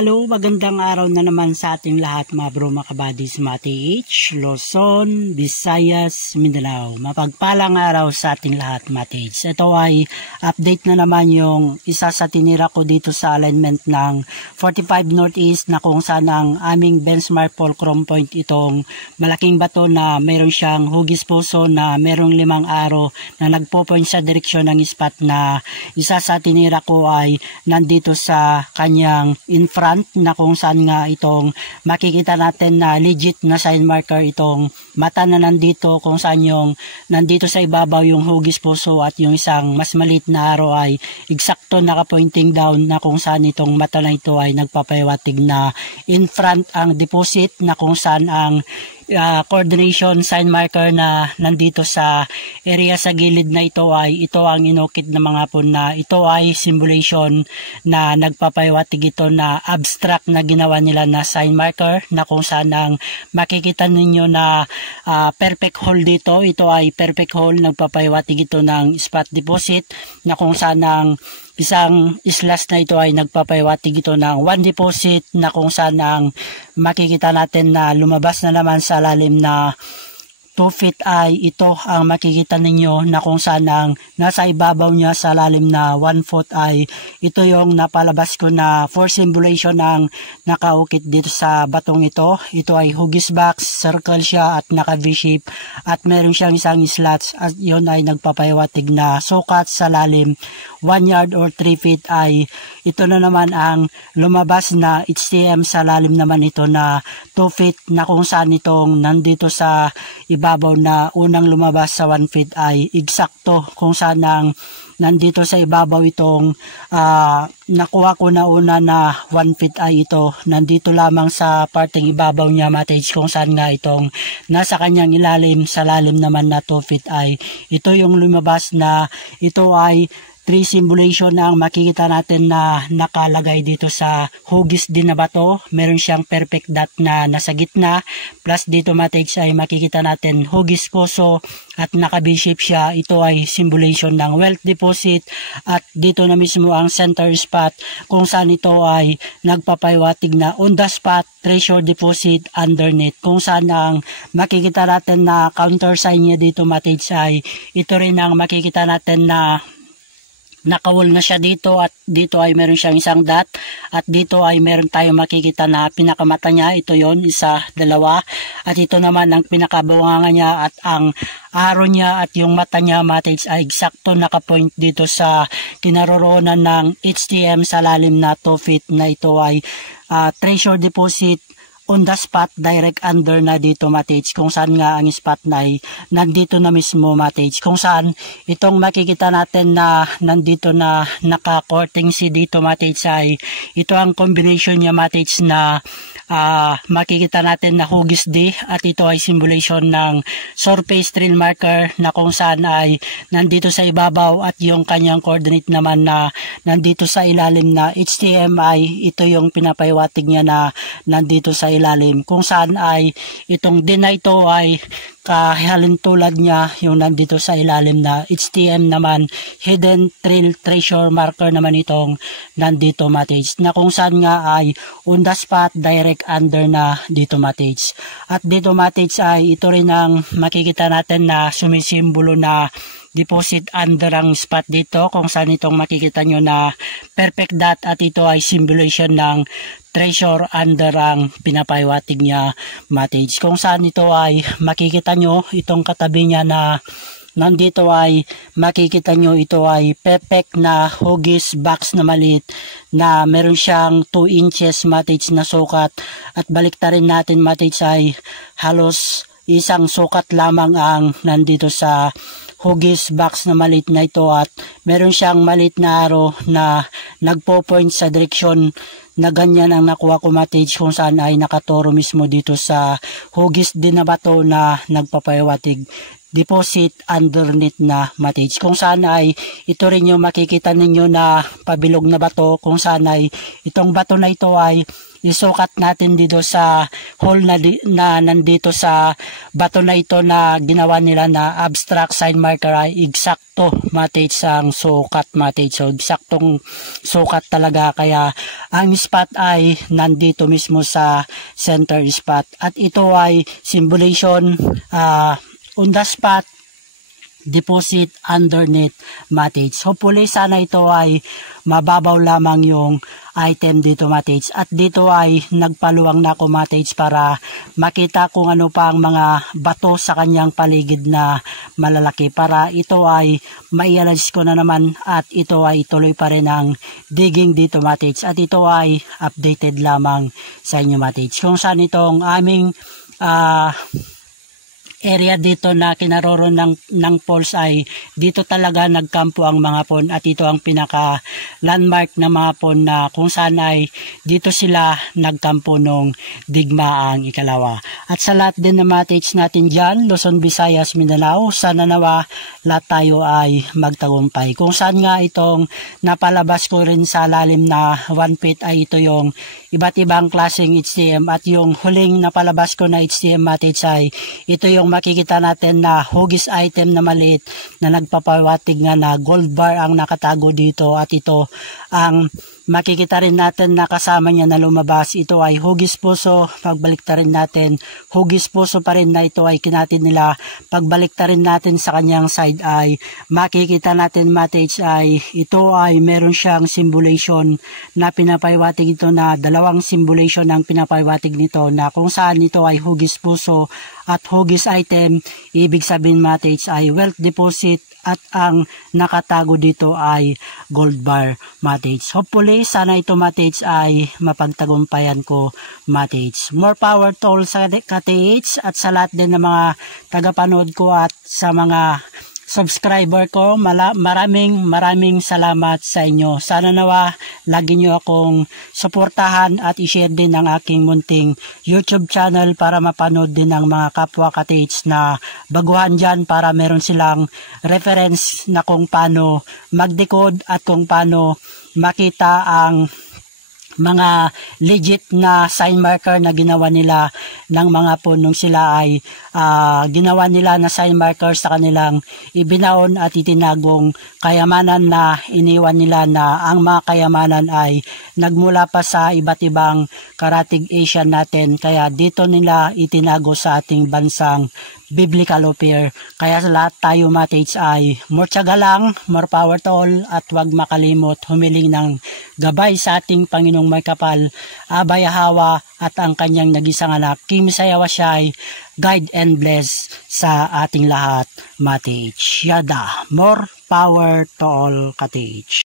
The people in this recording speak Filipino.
Hello, magandang araw na naman sa ating lahat mga bro, mga kabadis, mga TH, Luzon, Visayas, Mindanao. Mapagpalang araw sa ating lahat mga TH. Ito ay update na naman yung isa sa tinira ko dito sa alignment ng 45 Northeast na kung saan ang aming benchmark fulcrum point itong malaking bato na mayroon siyang hugis puso na mayroong 5 araw na nagpo-point sa direksyon ng spot na isa sa tinira ko ay nandito sa kanyang in front na kung saan nga itong makikita natin na legit na sign marker itong mata na nandito kung saan yung nandito sa ibabaw yung hugis puso at yung isang mas maliit na arrow ay eksakto naka-pointing down na kung saan itong mata na ito ay nagpapahiwatig na in front ang deposit na kung saan ang coordination sign marker na nandito sa area sa gilid na ito ang inukit na mga hapon na ito ay simulation na nagpapahiwatig ito na abstract na ginawa nila na sign marker na kung saan ang makikita ninyo na perfect hole dito. Ito ay perfect hole, nagpapahiwatig ito ng spot deposit na kung saan ang isang slash na ito ay nagpapahiwatig ito ng one deposit na kung saan ang makikita natin na lumabas na naman sa lalim na 2 feet ay ito ang makikita ninyo na kung saan ang nasa ibabaw niya sa lalim na 1 foot ay ito yung napalabas ko na for simulation ng nakaukit dito sa batong ito. Ito ay hugis box, circle siya at naka V-shape at meron siyang isang slots at yun ay nagpapahiwatig na sukat sa lalim 1 yard or 3 feet ay ito na naman ang lumabas na HTM sa lalim naman ito na 2 feet na kung saan itong nandito sa ibabaw na unang lumabas sa 1 feet ay eksakto kung saan ang nandito sa ibabaw itong nakuha ko na una na 1 feet ay ito nandito lamang sa parteng ibabaw niya matage kung saan nga itong nasa kanyang ilalim sa lalim naman na 2 feet ay ito yung lumabas na ito ay 3 simulation na ang makikita natin na nakalagay dito sa hugis din na bato. Meron siyang perfect dot na nasa gitna. Plus dito matrix ay makikita natin hugis puso at naka V-shape siya. Ito ay simulation ng wealth deposit at dito na mismo ang center spot kung saan ito ay nagpapahiwatig na on the spot treasure deposit underneath. Kung saan ang makikita natin na counter sign niya dito matrix ay ito rin ang makikita natin na nakawall na siya dito at dito ay meron siyang isang dot at dito ay meron tayong makikita na pinakamata niya. Ito yon, isa, dalawa at ito naman ang pinakabunganga niya at ang arrow niya at yung mata niya matrix ay eksakto nakapoint dito sa kinaroroonan ng HTM sa lalim na 2 feet na ito ay treasure deposit on the spot direct under na dito matage kung saan nga ang spot na ay nandito na mismo matage kung saan itong makikita natin na nandito na naka-courting C dito matage ay ito ang combination niya matage na makikita natin na hugis D at ito ay simulation ng surface trail marker na kung saan ay nandito sa ibabaw at yung kanyang coordinate naman na nandito sa ilalim na HTM ay ito yung pinapahiwatig niya na nandito sa ilalim kung saan ay itong D na ito ay kahalintulad niya yung nandito sa ilalim na HTM naman hidden trail treasure marker naman itong nandito matage na kung saan nga ay on the spot direct under na dito matage at dito matage ay ito rin ang makikita natin na sumisimbolo na deposit under ang spot dito kung saan itong makikita nyo na perfect dot at ito ay simulation ng treasure under ang pinapahiwatig niya matage kung saan ito ay makikita nyo itong katabi niya na nandito ay makikita nyo ito ay perfect na hugis box na maliit na meron siyang 2 inches matage na sukat at baliktarin natin matage ay halos isang sukat lamang ang nandito sa hugis box na maliit na ito at meron siyang maliit na arrow na nagpo-point sa direksyon na ganyan ang nakuha ko matage kung saan ay nakaturo mismo dito sa hugis din na bato na nagpapahiwatig deposit underneath na matage kung saan ay ito rin yung makikita ninyo na pabilog na bato kung saan ay itong bato na ito ay isukat natin dito sa hole na nandito sa bato na ito na ginawa nila na abstract sign marker ay eksakto mates ang sukat mates. So eksaktong sukat talaga, kaya ang spot ay nandito mismo sa center spot at ito ay symbolization on the spot, deposit underneath mates. Hopefully sana ito ay mababaw lamang yung item dito mates, at dito ay nagpaluwang na ako mates para makita kung ano pa ang mga bato sa kanyang paligid na malalaki, para ito ay maialis ko na naman at ito ay ituloy pa rin ang digging dito mates, at ito ay updated lamang sa inyo mates kung saan itong aming area dito na kinaroron ng poles ay dito talaga nagkampo ang mga pon, at ito ang pinaka landmark na mga pon na kung saan ay dito sila nagkampo nung digmaang ikalawa. At sa lahat din na mates natin dyan, Luzon, Visayas, Mindanao, sana nawa lahat tayo ay magtagumpay. Kung saan nga itong napalabas ko rin sa lalim na 1 feet ay ito yung iba't ibang klaseng HTM, at yung huling napalabas ko na HTM mates ay ito yung makikita natin na hugis item na maliit na nagpapawatig nga na gold bar ang nakatago dito, at ito ang makikita rin natin na kasama niya na lumabas. Ito ay hugis puso, pagbalik rin natin hugis puso pa rin na ito ay kinatin nila. Pagbalik rin natin sa kanyang side ay makikita natin mates ay ito ay meron siyang symbolization na pinapaiwatig ito, na dalawang symbolization ang pinapaiwatig nito, na kung saan ito ay hugis puso at hugis item. Ibig sabihin mates ay wealth deposit, at ang nakatago dito ay gold bar mates. Hopefully sana ito mates ay mapagtagumpayan ko mates. More power to all sa ka-TH, at sa lahat din ng mga tagapanood ko at sa mga subscriber ko, maraming salamat sa inyo. Sana nawa lagi nyo akong suportahan at i-share din ang aking munting YouTube channel para mapanood din ng mga kapwa ka-TH na baguhan dyan, para meron silang reference na kung paano mag-decode at kung paano makita ang mga legit na sign marker na ginawa nila ng mga punong sila ay ginawa nila na sign marker sa kanilang ibinaon at itinagong kayamanan na iniwan nila, na ang mga kayamanan ay nagmula pa sa iba't ibang karatig Asian natin, kaya dito nila itinago sa ating bansang biblical affair. Kaya sa lahat tayo mates ay more tiyaga lang, more power to all, at huwag makalimot humiling ng gabay sa ating Panginoong may kapal, Abay Hawa, at ang kanyang nag-isang anak, Kim Sayawa Siyay, guide and bless sa ating lahat mates. Yada, more power to all ka-TH.